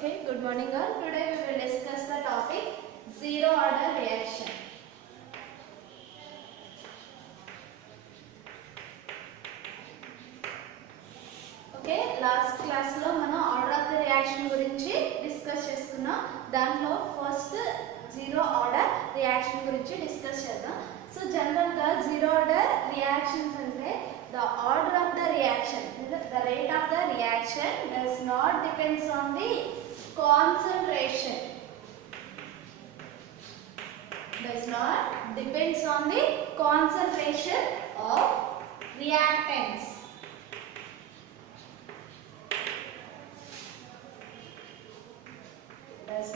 Okay, good morning all. Today we will discuss the topic zero order reaction. Okay, last class lo mana order of the reaction gurinchi discuss cheskunnam. Dantlo first zero order reaction gurinchi discuss chedam. So general ga zero order reactions ante the order of the reaction, the rate of the reaction does not depends on the concentration. Does not depends on the concentration of reactants. Does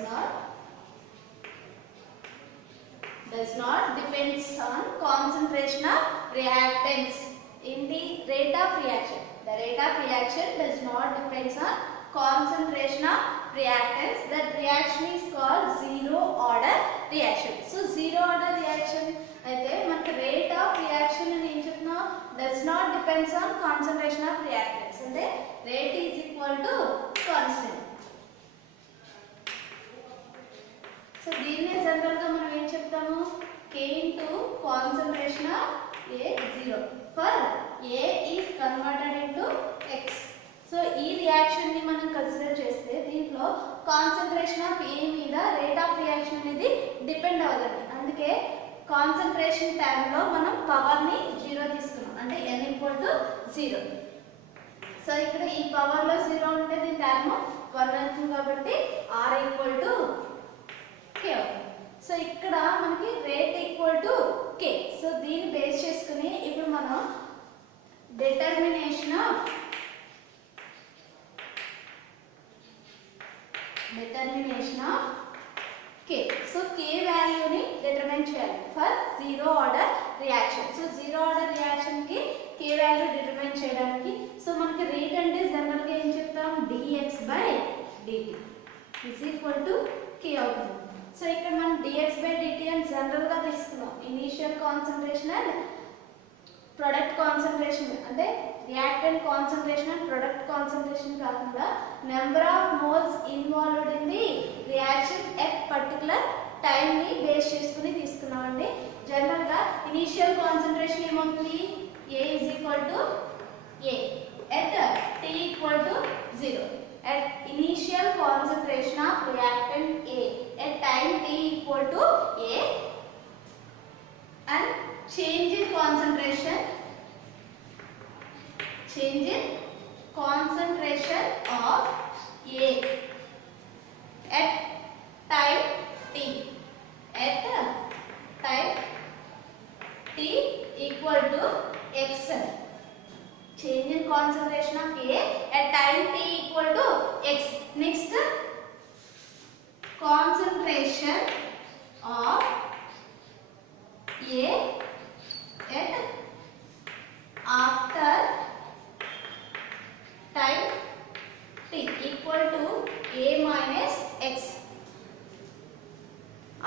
not depends on concentration of reactants in the rate of reaction. The rate of reaction does not depends on concentration of reactants. That reaction is called zero order reaction. So zero order reaction aithe manaki rate of reaction ani em cheptuna does not depends on concentration of reactants. Ante rate is equal to constant. So దీన్ని general గా మనం ఏం చెప్తాము k into concentration of A 0 for A is converted into X. So ఈ reaction ని మనం consider చేస్తే దీంట్లో కాన్సంట్రేషన్ ఆఫ్ A మీద రేట్ ఆఫ్ రియాక్షన్ అనేది డిపెండ్ అవ్వదండి. అందుకే కాన్సంట్రేషన్ టైం లో మనం పవర్ ని 0 తీసుకున్నాం, అంటే n equal to 0. సో ఇక్కడ ఈ పవర్ లో 0 ఉంటే దీని టైం 1 అవుతుంది కాబట్టి R equal to K. So ఇక్కడ మనకి rate equal to K. So దీన్ని బేస్ చేసుకుని ఇప్పుడు మనం determination of K. So K వాల్యూని డిటర్మైన్ చేయాలి for zero order reaction. So zero order reaction కి K వాల్యూ డిటర్మైన్ చేయడానికి సో మనకి రేట్ అంటే జనరల్ గా ఏం చెప్తాం dx/dt is equal to K అవుతుంది. సో ఇక్కడ మనం dx/dt అని జనరల్ గా తీసుకున్నాం. Initial concentration and product concentration, అంటే reactant concentration and product concentration కాకుండా number of moles involved in the reaction at particular time ని బేస్ చేసుకుని తీసుకున్నామండి. జనరల్ గా ఇనిషియల్ కాన్సంట్రేషన్ ఏమవుతుంది A is equal to A at t equal to 0. At initial concentration of reactant A at time t equal to A and change in concentration of A at time t equal to x. Change in concentration of A at time t equal to x. Next, concentration of A at after time t equal to A minus x.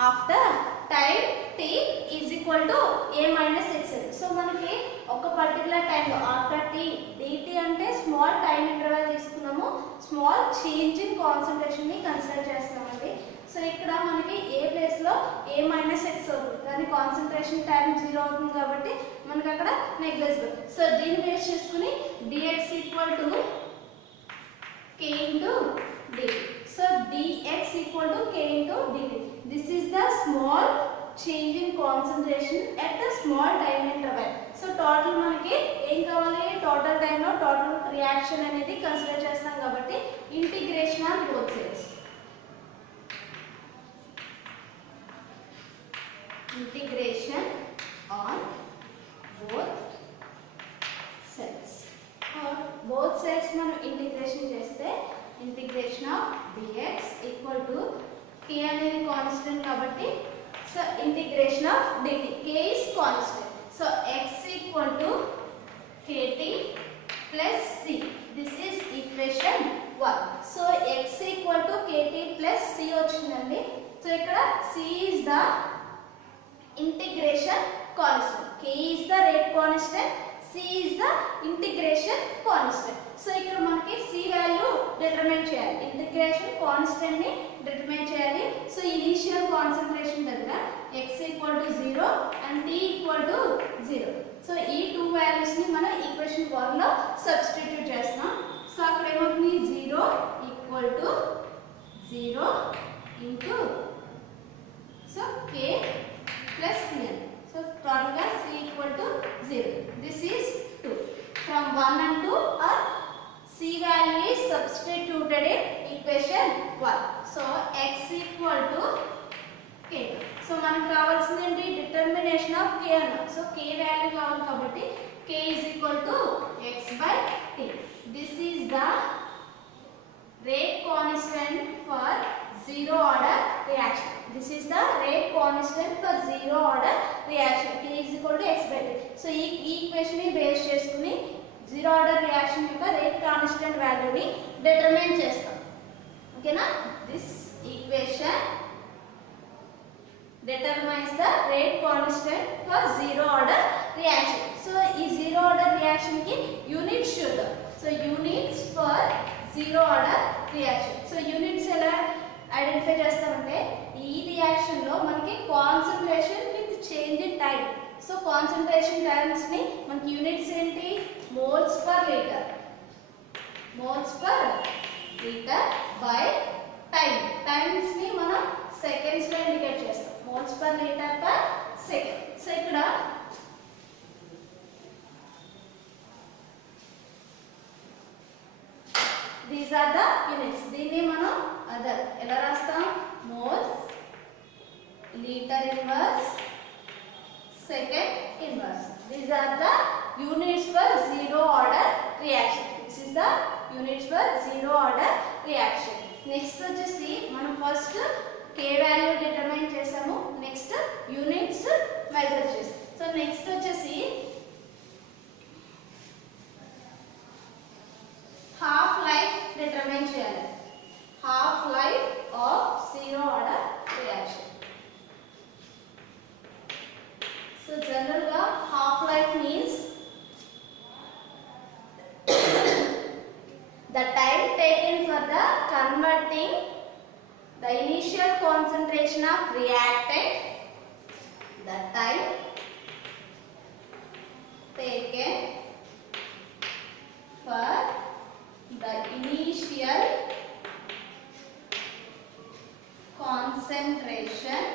After time t is equal to A minus x. So మనకి ఒక particular time లో after t dt అంటే small time interval తీసుకున్నాము, small change in concentration ని consider చేస్తామండి. So ఇక్కడ మనకి ఏ place లో A minus x అవుతుంది, కానీ కాన్సంట్రేషన్ టైం 0 అవుతుంది కాబట్టి మనకి అక్కడ నెగ్లిజిబుల్. సో దీన్ని బేస్ చేసుకుని dx equal to k into dt. So dx equal to k into dt. This is the small change in concentration at the small time interval. So total మనకి ఏం కావాలి, total time లో total reaction అనేది consider చేస్తాం కాబట్టి integration on both sides. Integration on both sides. Both sides మనం integration చేస్తే integration of dx equal to k అనేది కాన్స్టెంట్ కాబట్టి so integration of dt, k is constant. So x equal to kt plus c. This is equation 1. So x equal to kt plus c వచ్చిందండి. So ఇక్కడ c is the integration constant, k is the rate constant, c is the integration constant. So ఇక్కడ మనకి c value determine చేయాలి. Equation constant ని determine చేయాలి. So initial concentration దగ్గర x equal to 0 and t equal to 0. So ఈ two values ని మనం equation 1 లో సబ్స్టిట్యూట్ చేస్తాం. సో అక్కడ ఏమవుతుంది 0 equal to 0 into so k plus n. So total గా c equal to 0. This is 2. From 1 and 2 or c value is substituted in equation 1. So x equal to k. So మనకు కావాల్సింది ఏంటి determination of k అన్న. So k value కావాలి కాబట్టి k is equal to x by t. This is the rate constant for zero order reaction. This is the rate constant for zero order reaction. K is equal to x by t. So ఈ equation ని base చేసుకుని zero order reaction యొక్క rate constant వాల్యూని determine చేస్తాం. ఓకేనా? This equation determines the rate constant for zero order reaction. So ఈ zero order reaction కి units చూద్దాం. So units for zero order reaction. So units ఎలా ఐడెంటిఫై చేస్తామంటే ఈ రియాక్షన్ లో మనకి concentration with change in time. So concentration times ని మనకి యూనిట్స్ ఏంటి moles per litre. Moles per litre by time. Times ని మనం సెకండ్స్ లో ఇండికేట్ చేస్తాం. Moles per litre per second. So ఇక్కడ దీస్ ఆర్ ద యూనిట్స్. దీన్ని మనం అదర్ ఎలా రాస్తాం moles litre inverse second inverse. These are the units for zero order reaction. This is the units for zero order reaction. Next వచ్చేసి మనం first k value determine చేసాము. Next units measure చేస్తాం. So next వచ్చేసి half life determine చేయాలి. Half life of zero order reaction. So general ga half life means the time taken for the converting the initial concentration of reactant. The time taken for the initial concentration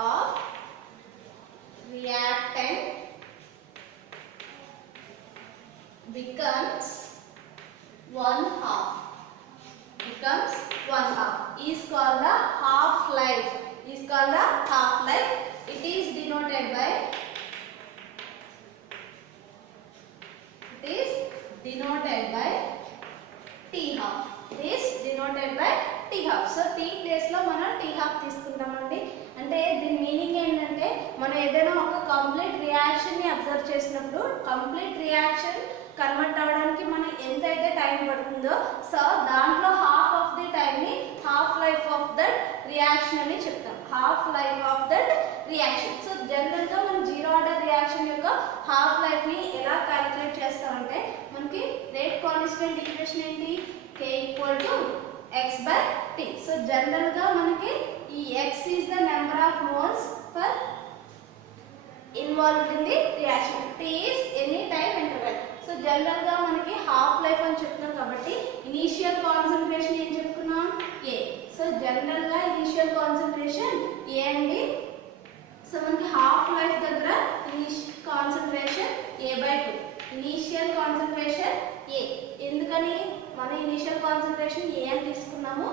of reactant becomes 1/2. Becomes 1/2 is called the half life. Is called the half life. It is denoted by T-half. It is denoted by T-half. So T place లో మనం T-half తీసుకుంటామండి. అంటే దీని meaning ఏంటంటే మనం ఏదైనా ఒక complete reaction ని అబ్జర్వ్ చేసినప్పుడు కంప్లీట్ రియాక్షన్ కన్వర్ట్ అవడానికి మనం ఎంతైతే టైం పడుతుందో సో దాంట్లో హాఫ్ ఆఫ్ ది టైం ని half life of that reaction అని చెప్తాం. Half life of that reaction. So general గా మనం జీరో ఆర్డర్ రియాక్షన్ యొక్క హాఫ్ లైఫ్ ని ఎలా క్యాలిక్యులేట్ చేస్తామంటే మనకి రేట్ కాన్స్టెంట్ ఈక్వేషన్ ఏంటి k equal to x by t. So general గా మనకి ఈ x is the number of moles per involved in the reaction. T is any time interval. So general గా మనకి హాఫ్ లైఫ్ అని చెప్తున్నాం కాబట్టి initial concentration ఏం చెప్పుకున్నాం a. సో జనరల్ గా ఇనిషియల్ కాన్సంట్రేషన్ a అండి. సో మనకి హాఫ్ లైఫ్ దగ్గర concentration a/2. Initial concentration a. ఎందుకని మన ఇనిషియల్ కాన్సంట్రేషన్ a అని తీసుకున్నాము.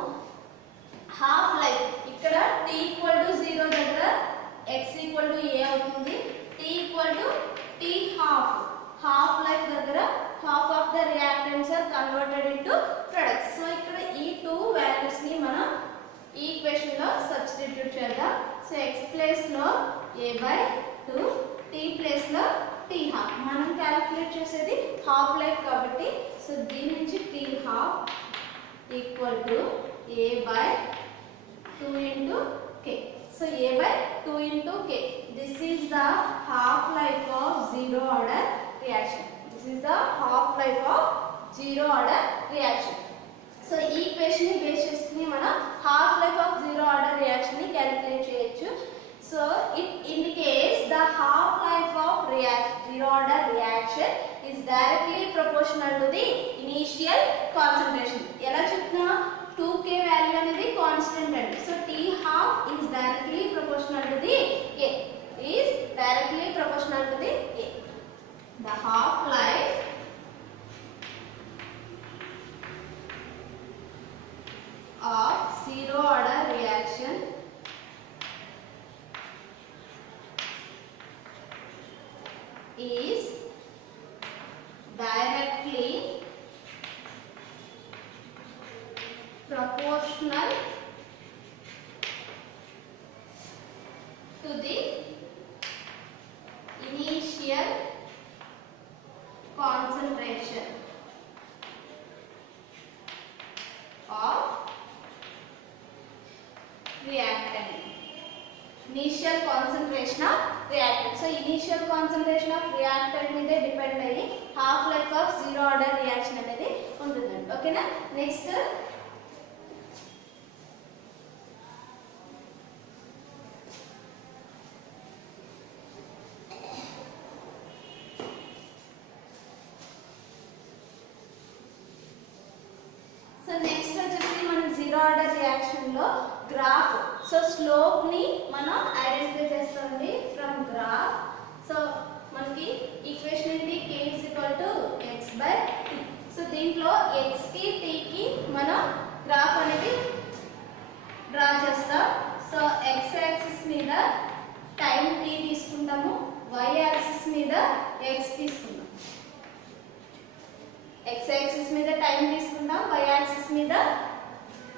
హాఫ్ లైఫ్ ఇక్కడ t ఈక్వల్ టు 0 దగ్గర x ఈక్వల్ టు a అవుతుంది. t equal to t half. Half life దగ్గర half of the reactants are converted into products. So ఇక్కడ ఈ టూ వాల్యూస్ ని మనం ఈ ఈక్వేషన్ లో సబ్స్టిట్యూట్ చేద్దాం. సో x ప్లేస్ లో a/2, t ప్లేస్ లో t హాఫ్. మనం క్యాలిక్యులేట్ చేసేది హాఫ్ లైఫ్ కాబట్టి సో దీని నుంచి t half equal to a/2 into k. So a/2 into k. This is the half life of zero order reaction. This is the half life of zero order reaction. So ఈ equation ని base చేసుకుని మనం half life of zero order reaction ని calculate చేయొచ్చు. So it indicates the half life of zero order reaction is directly proportional to the initial concentration. ఎలా చెప్తున్నా 2k value అనేది constant అండి. So t half is directly proportional to the a, is directly proportional to the a. The half life of zero order reaction is directly proportional to the initial concentration of reactant. Initial concentration of reactant. So initial concentration of reactant మీద depend అయ్యి half life of zero order reaction అనేది ఉంటుందండి. ఓకేనా. Next వచ్చేసి మనం zero order reaction లో graph, so slope ని మనం ఐడెంటిఫై చేస్తామండి ఫ్రమ్ గ్రాఫ్. సో మనకి ఈక్వేషన్ ఏంటి, k = x/t. సో దీంట్లో x కి t కి మనం గ్రాఫ్ అనేది డ్రా చేస్తాం. సో x యాక్సిస్ మీద టైం t తీసుకుంటాము, y యాక్సిస్ మీద x తీసుకుంటాం. x యాక్సిస్ మీద టైం తీసుకుంటాం, y యాక్సిస్ మీద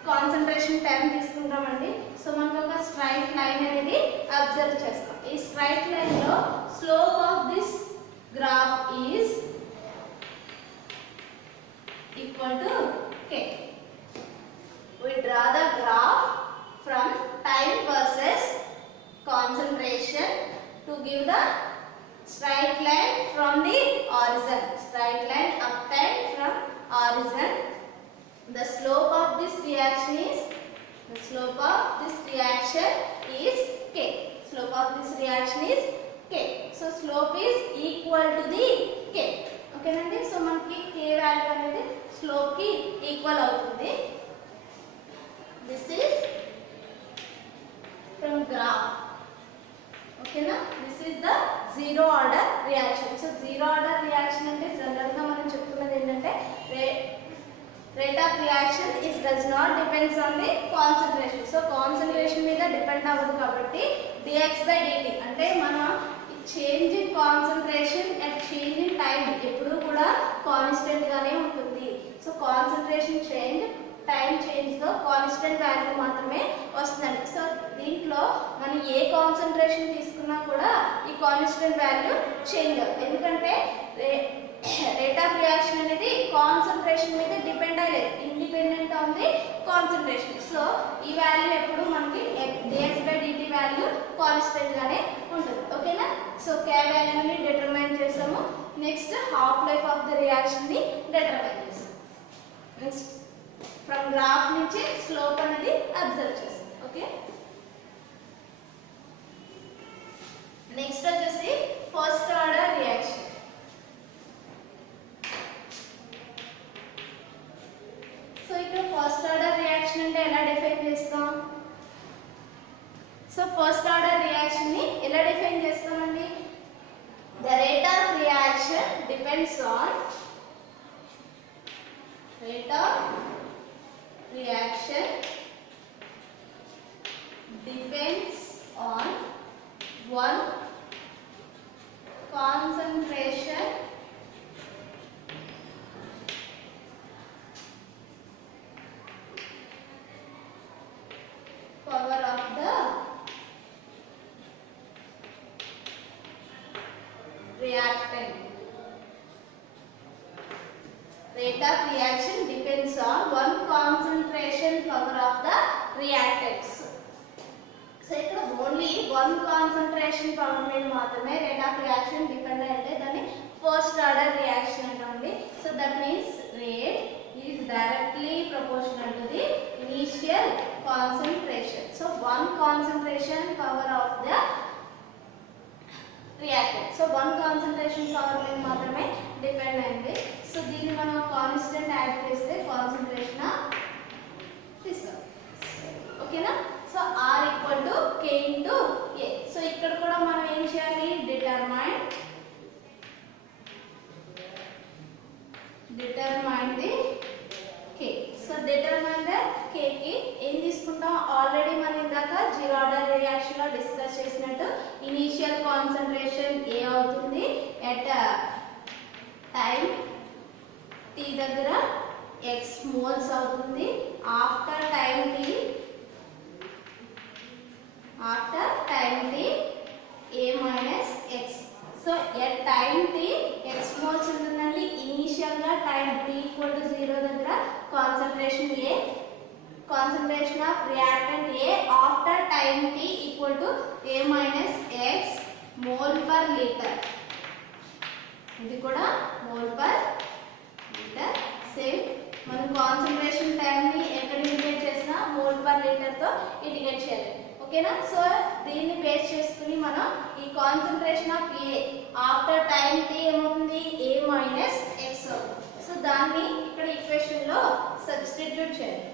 కాన్సంట్రేషన్ టైం తీసుకుంటామండి. సో మనకు ఒక స్ట్రైట్ లైన్ అనేది అబ్జర్వ్ చేస్తాం. ఈ స్ట్రైట్ లైన్ లో slope of this graph is equal to k. We draw the graph from time versus concentration to give the straight line from the origin. Straight line uptime from origin. The slope of this reaction is k. Slope of this reaction is k. So slope is equal to the k. Okay nandi. So manaki k value anedi slope ki equal avutundi. This is from graph. Okay na. This is the zero order reaction. So zero order reaction ante general ga manam cheptunnadi endante rate of reaction does not depends on the concentration. So concentration మీద depend అవ్వదు కాబట్టి dx/dt అంటే మనం change in concentration and change in time ఎప్పుడూ కూడా constant గానే ఉంటుంది. So concentration change, time change తో కాన్స్టెంట్ వాల్యూ మాత్రమే వస్తుందండి. సో దీంట్లో మనం ఏ కాన్సంట్రేషన్ తీసుకున్నా కూడా ఈ కాన్స్టెంట్ వాల్యూ చేంజ్ అవుతుంది. ఎందుకంటే రేట్ ఆఫ్ రియాక్షన్ అనేది కాన్సంట్రేషన్ మీద డిపెండ్ అయ్యేది, independent on the concentration. So ఈ వాల్యూ ఎప్పుడు మనకి dx/dt వాల్యూ కాన్స్టెంట్ గానే ఉంటుంది. ఓకేనా. సో k వాల్యూని డిటర్మైన్ చేసాము. Next half life of the reaction ని డిటర్మైన్ చేసాము. నెక్స్ట్ ఫ్రమ్ గ్రాఫ్ నుంచి స్లోప్ అనేది అబ్జర్వ్ చేస్తాం. ఓకే. నెక్స్ట్ వచ్చేసి ఫస్ట్ ఆర్డర్ రియాక్షన్. సో ఇక్కడ ఫస్ట్ ఆర్డర్ రియాక్షన్ అంటే ఎలా డిఫైన్ చేస్తాం? సో ఫస్ట్ ఆర్డర్ రియాక్షన్ ని ఎలా డిఫైన్ చేస్తామండి? The rate of reaction depends on one concentration power of the reactant. Rate of reaction depends on one concentration power of the reactants. So ఇక్కడ only one concentration power మీద మాత్రమే rate of reaction depend అయితే దాన్ని first order reaction అంటామండి. So that means rate is directly proportional to the initial concentration. So one concentration power of the reactant. So one concentration power మీద మాత్రమే depend అయింది. So దీన్ని మనం constant add చేస్తే concentration తీసుకోవాలి. ఓకేనా? So R equal to K into A. So ఇక్కడ కూడా మనం ఏం చేయాలి? Determine the K. So determine the K కి ఏం తీసుకుంటాం? ఆల్రెడీ మనం ఇందాక జీరో ఆర్డర్ రియాక్షన్ లో డిస్కస్ చేసినట్టు ఇనిషియల్ కాన్సంట్రేషన్ A అవుతుంది ఎట్ టైం T దగ్గర X మోల్స్ అవుతుంది. After time T A minus X. So at time T X moles ఉంటుందండి. ఇనిషియల్ గా టైం T ఈక్వల్ టు 0 దగ్గర concentration A, concentration of reactant A after time T equal to A minus X mole per litre. ఇది కూడా mole per litre. Same మనం concentration time ని ఎక్కడ indicate చేసినా mole per litre తో indicate చేయాలి. ఓకేనా? సో దీన్ని బేస్ చేసుకుని మనం ఈ concentration of A after time T ఏమవుతుంది? A minus X. సో దాన్ని ఇక్కడ ఈక్వేషన్ లో సబ్స్టిట్యూట్ చేయాలి.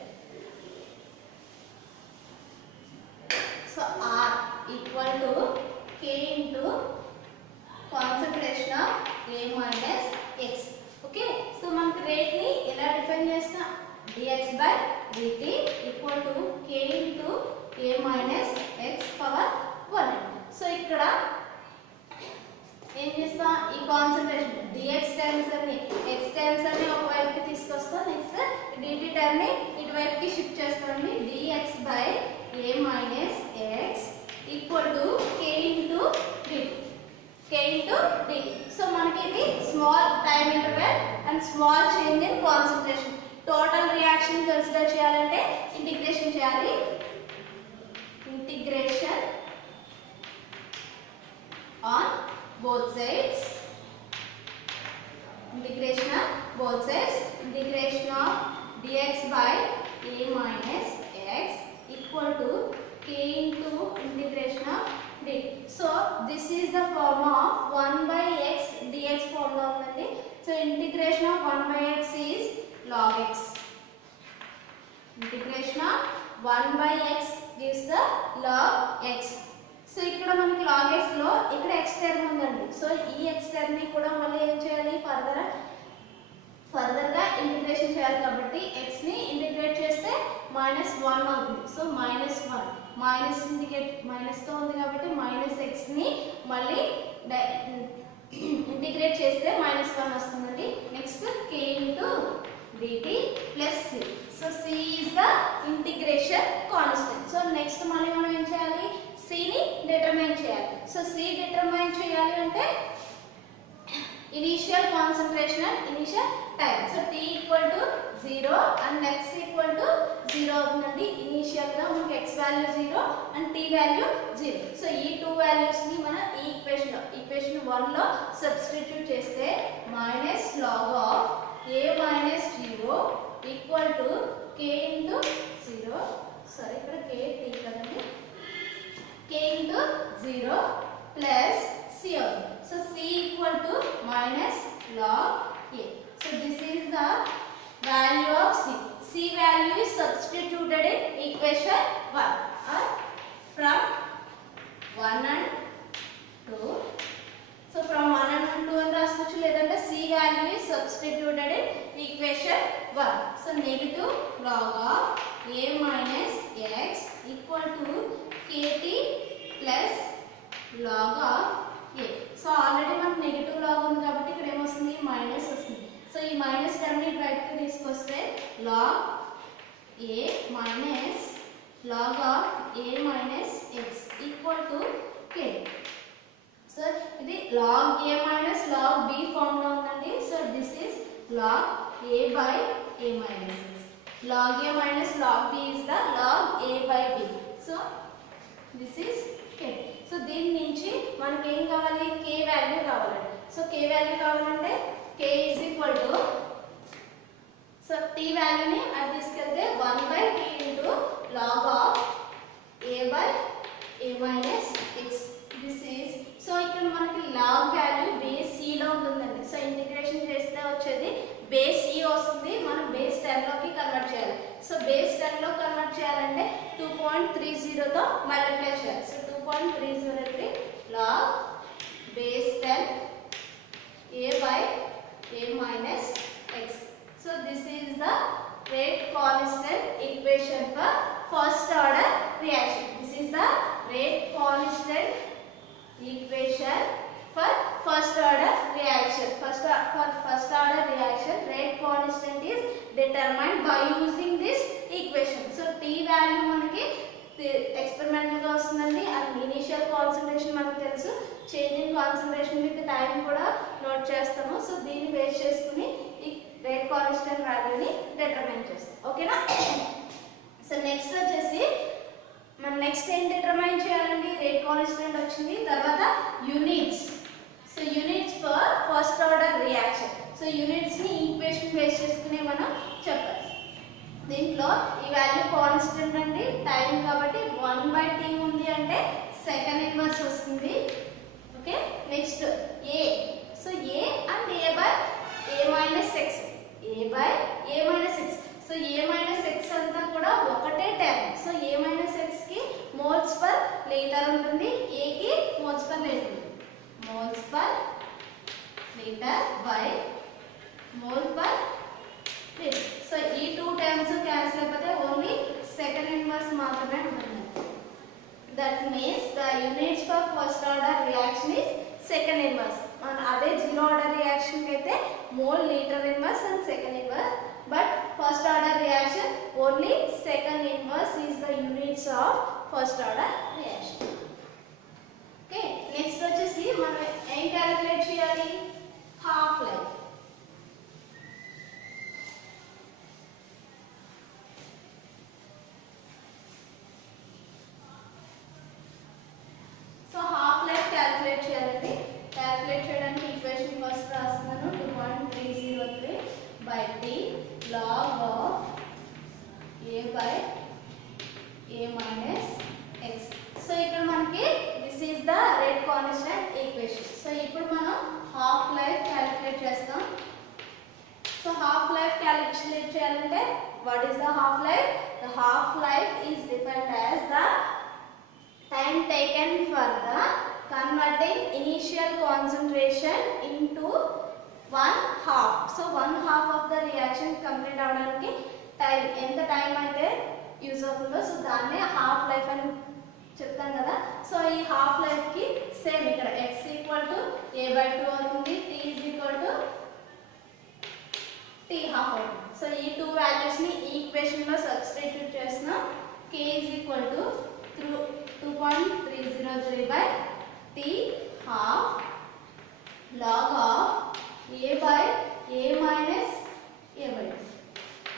So R equal to K into concentration of A minus X. Okay? So మనకి రేట్ ని ఎలా డిఫైన్ చేస్తాం? dx by dt equal to K into A minus X power 1. So ఇక్కడ ఏం చేస్తాం? ఈ కాన్సంట్రేషన్ dx టర్మ్స్ అన్ని x టర్మ్స్ అన్ని ఒక వైపుకి తీసుకొస్తాం. నెక్స్ట్ dt టర్మ్ ని ఇటువైపుకి షిఫ్ట్ చేస్తామండి. dx by A minus X equal to K into dt. K into dt. So మనకి ఇది small time interval and small change in concentration. Total reaction consider చేయాలంటే integration చేయాలి. Integration on both sides. Integration of both sides. Integration of dx by A minus X equal to K into integration of dt. So this is the form of 1 by x dx form lo undi. So integration of 1 by x is log x. Integration of 1 by x gives the log x. So ఇక్కడ మనకి log x లో ఇక్కడ x term ఉందండి. So ఈ x term ని కూడా మళ్ళీ ఏం చేయాలి? ఫర్దర్ గా ఇంటిగ్రేషన్ చేయాలి. కాబట్టి x ని ఇంటిగ్రేట్ చేస్తే -1 అవుతుంది. సో -1 మైనస్ మైనస్ తో ఉంది కాబట్టి -x ని మళ్ళీ ఇంటిగ్రేట్ చేస్తే -1 వస్తుందండి. Next k into dt plus c. So c is the integration constant. So next మనం ఏం చేయాలి? c ని డిటర్మైన్ చేయాలి. సో c డిటర్మైన్ చేయాలి అంటే initial concentration and initial time. So t equal to 0 and x equal to 0 అవుతుందండి. Initial గా మనకి x value 0 and t value 0. So ఈ టూ వాల్యూస్ ని మనం ఈ ఈక్వేషన్ 1 లో సబ్స్టిట్యూట్ చేస్తే -log of A minus 0 equal to K into 0. Sorry, ఇక్కడ K T కదండి. K into 0 plus C అవుతుంది. So C equal to minus log A. So this is the value of C. C value is substituted in equation 1. From 1 and 2. So from 1 and 2 అని రాసుకోవచ్చు. లేదంటే C value is substituted in equation 1. So negative log of A minus X equal to KT plus log of A. So already మనకు negative log ఉంది కాబట్టి ఇక్కడ ఏమొస్తుంది? Minus వస్తుంది. So ఈ మైనస్ టర్మ్ ని బయటకు తీసుకొస్తే log A minus log of A minus X equal to K. So ఇది log A minus log B form లో ఉందండి. So this is log A by A minus X. Log A minus log B is the log A by B. So this is K. So దీని నుంచి మనకి ఏం కావాలి? K value కావాలండి. So K value కావాలంటే K is equal to t వాల్యూని అది తీసుకెళ్తే 1/t into log of a by a minus x. This is so ఇక్కడ మనకి log వాల్యూ బేస్ c లో ఉంటుందండి. సో ఇంటిగ్రేషన్ చేస్తే వచ్చేది బేస్ c వస్తుంది. మనం బేస్ 10 లోకి కన్వర్ట్ చేయాలి. సో బేస్ 10 లో కన్వర్ట్ చేయాలంటే 2.30 తో మల్టిప్లై చేయాలి. So 2.303 log base 10 a by a minus x. So this is the rate constant equation for first order reaction. This is the rate constant equation for first order reaction. For first order reaction, rate constant is determined by using this equation. So t value మనకి experimental గా వస్తుందండి. And initial concentration మనకు తెలుసు. Change in concentration with time కూడా note చేస్తాము. So దీన్ని base చేసుకుని ఈ రేట్ కాన్స్టెంట్ వాల్యూని డిటర్మైన్ చేస్తాం. ఓకేనా? సో నెక్స్ట్ వచ్చేసి మనం నెక్స్ట్ ఏం డిటర్మైన్ చేయాలండి? రేట్ కాన్స్టెంట్ వచ్చింది, తర్వాత units. So units for first order reaction. So units ని ఈక్వేషన్ బేస్ చేసుకుని మనం చెప్పాలి. దీంట్లో ఈ వాల్యూ కాన్స్టెంట్ అండి, టైం కాబట్టి 1/t ఉంది అంటే సెకండ్ ఇన్వర్స్ వస్తుంది. Okay, next a. So a and a by a minus x. a by a minus x. So a minus x అంతా కూడా ఒకటే term. So a minus x కి moles per litre ఉంటుంది, a కి moles per litre. Moles per litre by mole per litre. So ఈ two terms cancel అయిపోతే only second inverse మాత్రమే ఉంటుంది. That means the units for first order reaction is second inverse. అదే zero order reaction అయితే mole litre inverse and second inverse. But first order reaction only second inverse is the units of first order reaction. Okay, next వచ్చేసి మనం ఏం calculate చేయాలి? Half life. So half life calculate చేయాలండి. Calculate చేయడానికి equation first రాస్తున్నాను. 2.303 by t log of a by a minus x. So ఇక్కడ మనకి this is the rate constant equation. So ఇప్పుడు మనం హాఫ్ లైఫ్ క్యాలిక్యులేట్ చేస్తాం. సో హాఫ్ లైఫ్ క్యాలిక్యులేట్ చేయాలంటే what is the half life? The half life is defined as the time taken for the converting initial concentration into 1/2. So 1/2 of the reaction complete అవడానికి time ఎంత time అయితే use అవుతుందో so దాన్నే half life అని చెప్తాం కదా. So ఈ half life కి సేమ్ ఇక్కడ x = a/2 అవుతుంది, t = t half అవుతుంది. సో ఈ టూ వాల్యూస్ ని ఈ ఈక్వేషన్ లో సబ్స్టిట్యూట్ చేస్తున్నాం. k = 2.303 by t half log of a by a minus a by 2.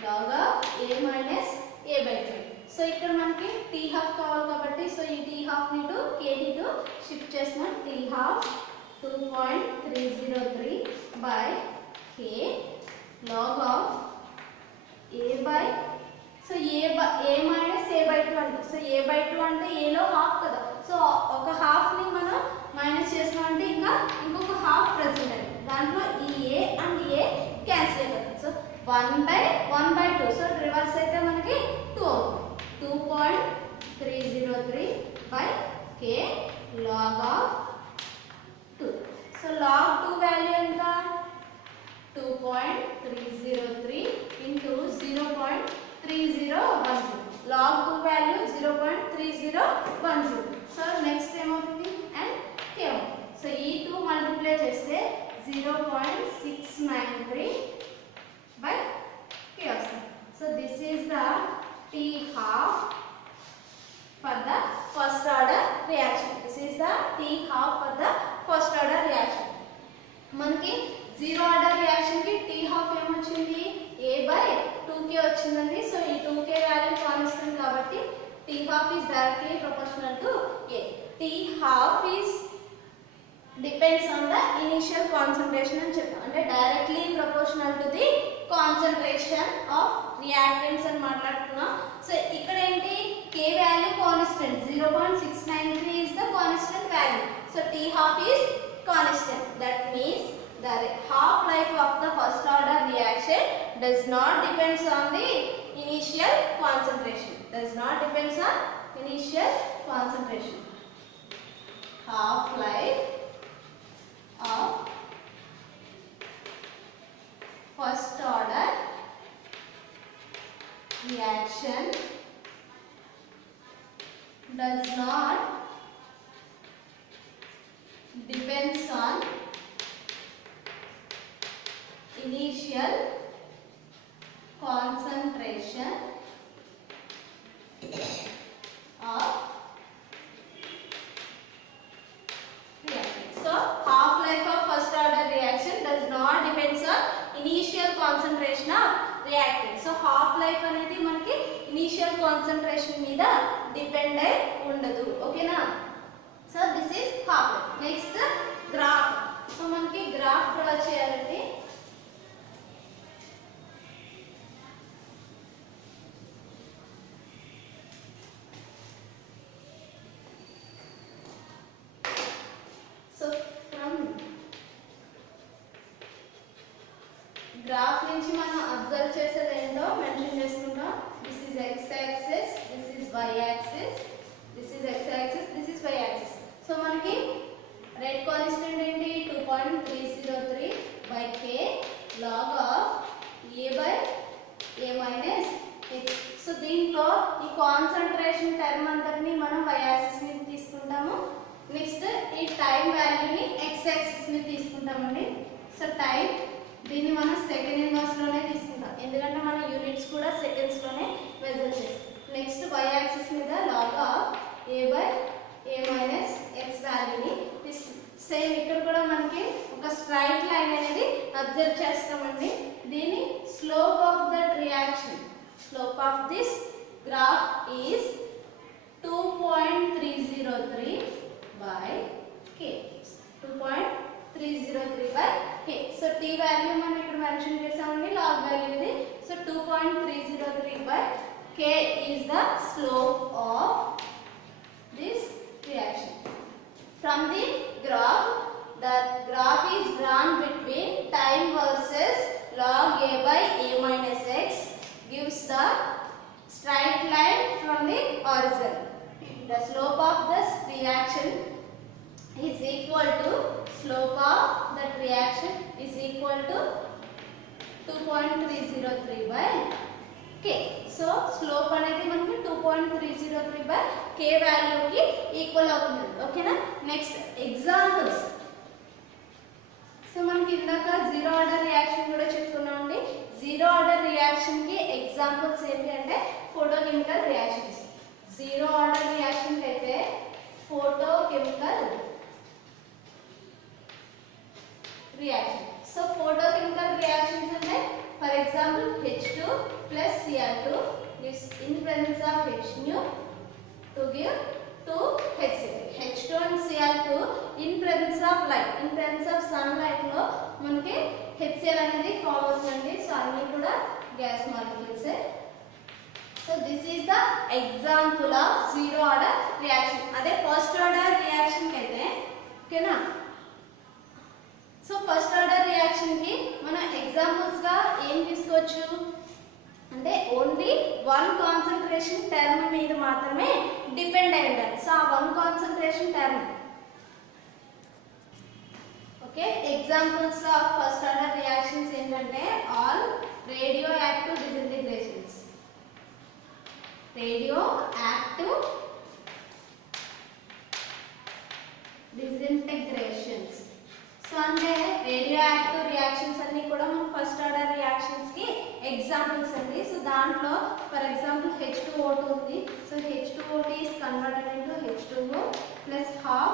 log of a minus a by 2. So ఇక్కడ మనకి t half కావాలి కాబట్టి సో ఈ t half ని టు k ని టు షిఫ్ట్ చేస్తున్నాం. t half 2.303 by k log of a by so a minus a by 2 అంటే so a by 2 అంటే a లో హాఫ్ కదా. సో ఒక హాఫ్ ని మనం మైనస్ చేస్తున్నాం అంటే ఇంకా ఇంకొక హాఫ్ ప్రెసెంట్ అండి. దాంట్లో ఈ a అండ్ a క్యాన్సిల్ అయిపోతుంది. సో 1/2. సో రివర్స్ అయితే మనకి 2 అవుతుంది. 2.303 by k log of 2. So log 2 value ఎంత? 2.303 into 0.3010. log 2 value 0.3010. So next ఏమవుతుంది? అండ్ k అవుతుంది. సో ఈ 2 మల్టిప్లై చేస్తే 0.693 by k వస్తుంది. So this is the t half for the first order reaction. This is the t half for the first order reaction. మనకి zero order reaction కి t half ఏమొచ్చింది? a/2k వచ్చిందండి. So ఈ 2k value constant కాబట్టి t half is directly proportional to a. t half is depends on the initial concentration అని చెప్పాం. అంటే directly proportional to the concentration of reactants అని మాట్లాడుకున్నాం. సో ఇక్కడ ఏంటి K value constant 0.693 is the constant value. So T half is constant. That means the half life of the first order reaction does not depends on the initial concentration. Does not depends on initial concentration. Half life of first order reaction does not depends on initial concentration of reactant. So half life of first order reaction does not depends on initial concentration of reactant. So half life అనేది మనకి initial concentration మీద depend అయి ఉండదు. ఓకేనా? So this is half life. Next graph. So మనకి graph draw చేయాలంటే graph నుంచి మనం అబ్జర్వ్ చేసేది ఏంటో మెన్షన్ చేసుకుంటాం. This is x axis, this is y axis, this is x axis, this is y axis. So మనకి రెడ్ కాన్స్టెంట్ ఏంటి 2.303 by k log of a by a minus x. So దీంట్లో ఈ concentration term అంతటిని మనం y axis ని తీసుకుంటాము. Next ఈ time వాల్యూని x యాక్సిస్ ని తీసుకుంటామండి. సో టైం దీన్ని మనం సెకండ్ ఇన్వర్స్ లోనే తీసుకుంటాం, ఎందుకంటే మన యూనిట్స్ కూడా సెకండ్స్ లోనే మెజర్ చేస్తాం. నెక్స్ట్ y యాక్సిస్ మీద log of a by a minus x వాల్యూని తీసుకుంటాం. సేమ్ ఇక్కడ కూడా మనకి ఒక స్ట్రైట్ లైన్ అనేది అబ్జర్వ్ చేస్తామండి. దీని slope of that reaction, slope of this graph is 2.303 by k. 2.303 by k. So t value మనం ఇక్కడ మెన్షన్ చేసామండి, లాగ్ వాల్యూ ఇది. So 2.303 by k is the slope of this reaction. From the graph is drawn between time versus log a by a minus x gives the straight line from the origin. The slope of this reaction is equal to slope of that reaction is equal to 2.303 by k. So slope అనేది మనకి 2.303 by k value కి equal అవుతుంది. ఓకేనా? Next examples. So మనకి ఇందాక zero order reaction కూడా చెప్పుకున్నామండి. Zero order reaction కి ఎగ్జాంపుల్స్ ఏంటి అంటే photochemical reactions. Zero order reaction అయితే photochemical reaction. So photochemical reactions అంటే for example H2 plus Cl2 gives in presence of Hnu to give 2 HCl. H2 and Cl2 in presence of light, in presence of sunlight లో మనకి HCl అనేది form అవుతుంది. So అన్ని కూడా gas molecules. So this is the example of zero order reaction. అదే first order reaction కి అయితే ఓకేనా. సో ఫస్ట్ ఆర్డర్ రియాక్షన్ కి మనం ఎగ్జాంపుల్స్ గా ఏం తీసుకోవచ్చు అంటే ఓన్లీ వన్ కాన్సంట్రేషన్ టర్మ్ మీద మాత్రమే డిపెండ్ అయి ఉండాలి. సో ఆ one concentration term. Okay, examples of first order reactions ఏంటంటే all radioactive disintegrations. Radioactive disintegrations. So అంటే రేడియో యాక్టివ్ రియాక్షన్స్ అన్ని కూడా మనం ఫస్ట్ ఆర్డర్ రియాక్షన్స్ కి ఎగ్జాంపుల్స్ అండి. సో దాంట్లో ఫర్ ఎగ్జాంపుల్ H2O2 ఉంది. So H2O2 is converted into H2O plus half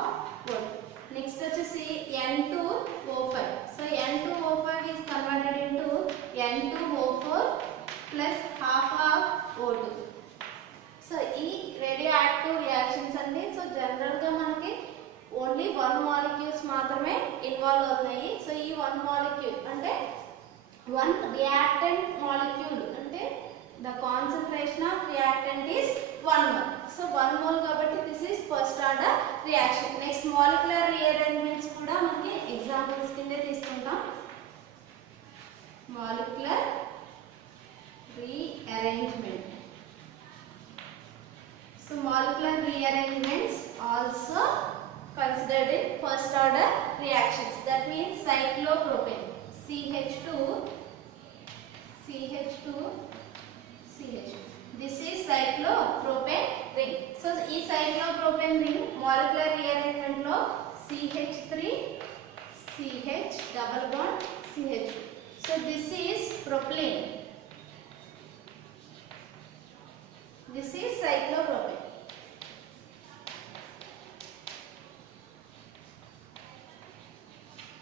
O2. Next వచ్చేసి N2O5. So N2O5 is converted into N2O4 plus half of O2. So ఈ radioactive reactions అండి. So general గా మనకి only 1 molecules మాత్రమే involve అవుతాయి. So ఈ 1 molecule అంటే 1 reactant molecule అంటే the concentration of reactant is 1 mole. So 1 mole కాబట్టి this is first order reaction. Next molecular rearrangements కూడా మనకి ఎగ్జాంపుల్స్ కింద తీసుకుంటాం. molecular rearrangement. So molecular rearrangements also considered in first order reactions. That means cyclopropane CH2 This is cyclopropane ring. So ఈ cyclopropane ring molecular rearrangement లో CH3 CH double bond CH. So this is propylene. This is cyclopropane.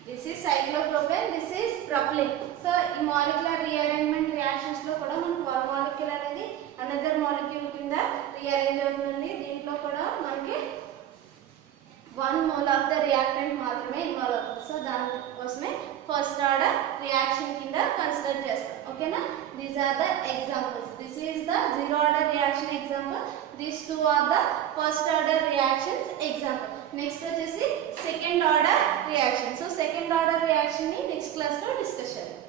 This is cyclopropane, this is propylene. So ఈ molecular rearrangement reactions లో కూడా మనకు one molecule అనేది another molecule కింద rearrange అవుతుంది. దీంట్లో కూడా మనకి 1 mole of the reactant మాత్రమే ఇన్వాల్వ్ అవుతుంది. సో దానికోసమే ఫస్ట్ ఆర్డర్ రియాక్షన్ కింద కన్సిడర్ చేస్తాం. ఓకేనా? These are the examples. This is the zero order reaction example. These two are the first order reactions example. Next వచ్చేసి second order reaction. So second order reaction ని next class లో discuss చేద్దాం.